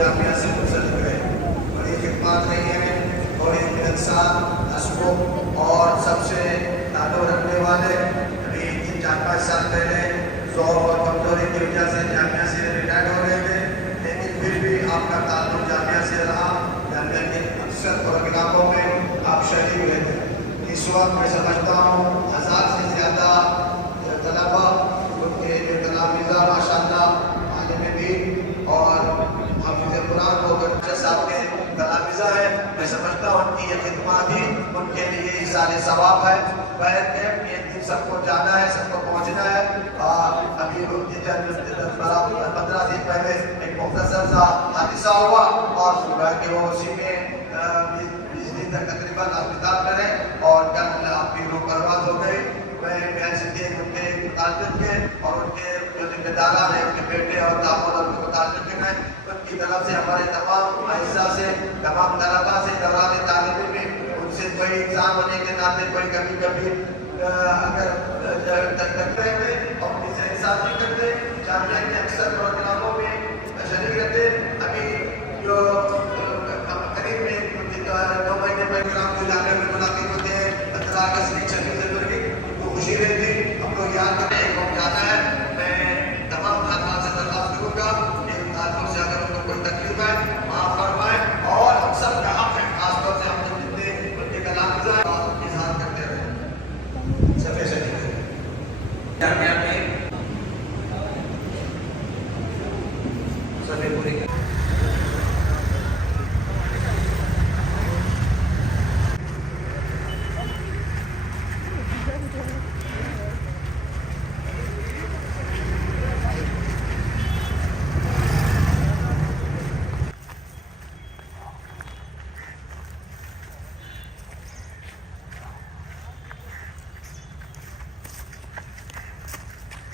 जामिया से मुंसलिक रहे। बड़ी खिदमत रही हैं, बड़ी मिलनसार, हसमुख और सबसे ताल्लुक़ रखने वाले। अभी 4-5 साल पहले ज़ौर और कमज़ोरी की वजह से जामिया से रिटायर्ड हो गए थे, लेकिन फिर भी आपका ताल्लुक़ जामिया से रहा। जामिया के अक्सर प्रोग्रामों में आप शरीक रहते हैं। इस वक्त मैं समझता हूँ 1000 से ज़्यादा तलबा, उनके जो तलामीज़ा माशाअल्लाह आलिम दीन और हाफिज़ कुरान वो बच्चे साहब के तलामीज़ा है। मैं समझता हूँ उनकी ये खिदमत ही उनके लिए इज़ाले सवाब है। बैठ के ये दिन सबको जाना है, सबको पहुँचना है। और अभी 15 दिन पहले एक मुख्तसर सा हादसा हुआ और सुबह के वो उसी में बिजली तक तकरीबन अस्पताल में रहे और कल आपकी रूह परवाज हो गई। मैं उनके मुतालिब के और उनके जो जिम्मेदारा हैं, उनके बेटे और दामोद और उनके मुतालिब हैं, उनकी तरफ से हमारे तमाम अहिस्सा से, तमाम तलबा से, दौरान तालीम में उनसे कोई इंसान होने के नाते कोई कभी कभी अगर तक